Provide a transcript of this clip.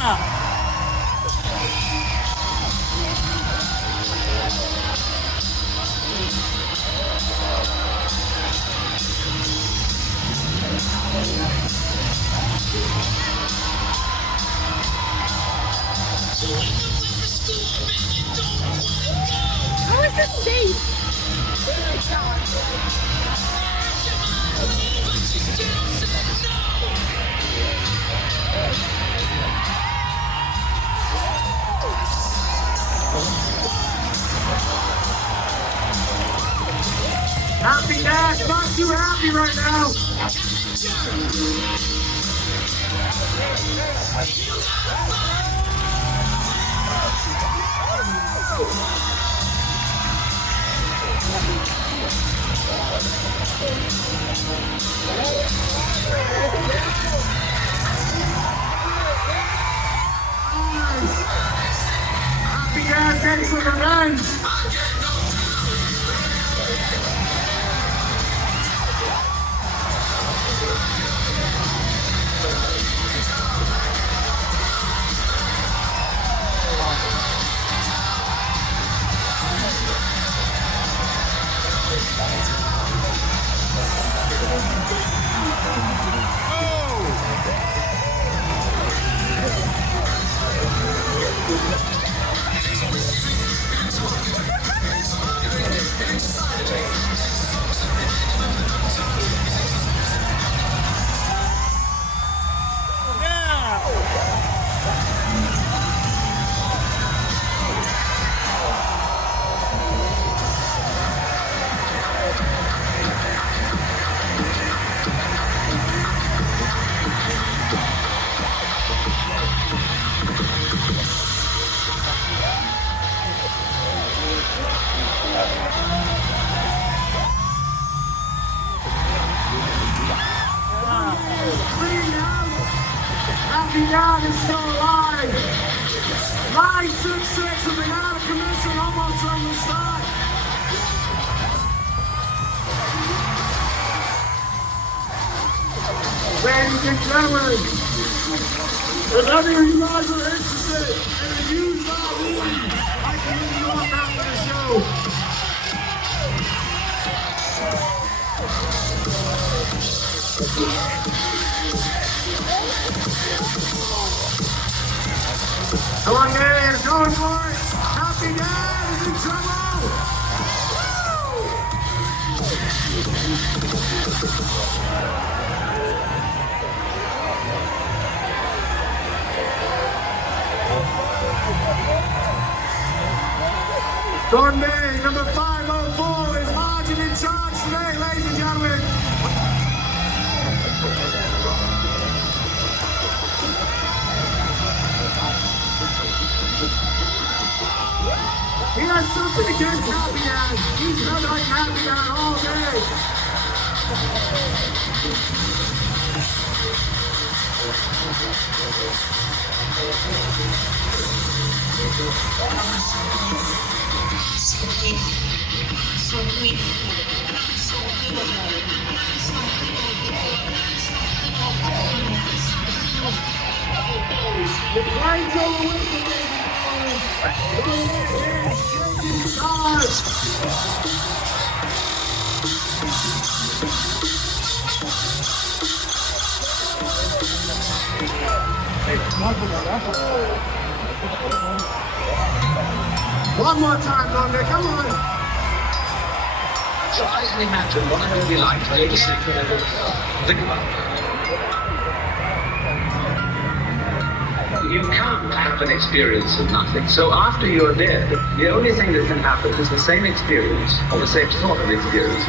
How is this safe? It's not. Happy Dash, not too happy right now. Happy Dash takes some revenge. Happy Dad is still alive. 966 have been out of commission almost from the start. Ladies and gentlemen, if any of you guys are interested in a used RV, I can hit you up after the show. Come on, man, going for it. Happy Dad is in trouble. Sunday, number 504 is marching in charge today, ladies and gentlemen. He has something against Happy Dad. He's not like Happy Dad all day. The flames over with the baby. One more time, Thunder, come on. So I can imagine what it would be like to take a sleep. Think about it. You can't have an experience of nothing. So after you're dead, the only thing that can happen is the same experience, or the same sort of experience.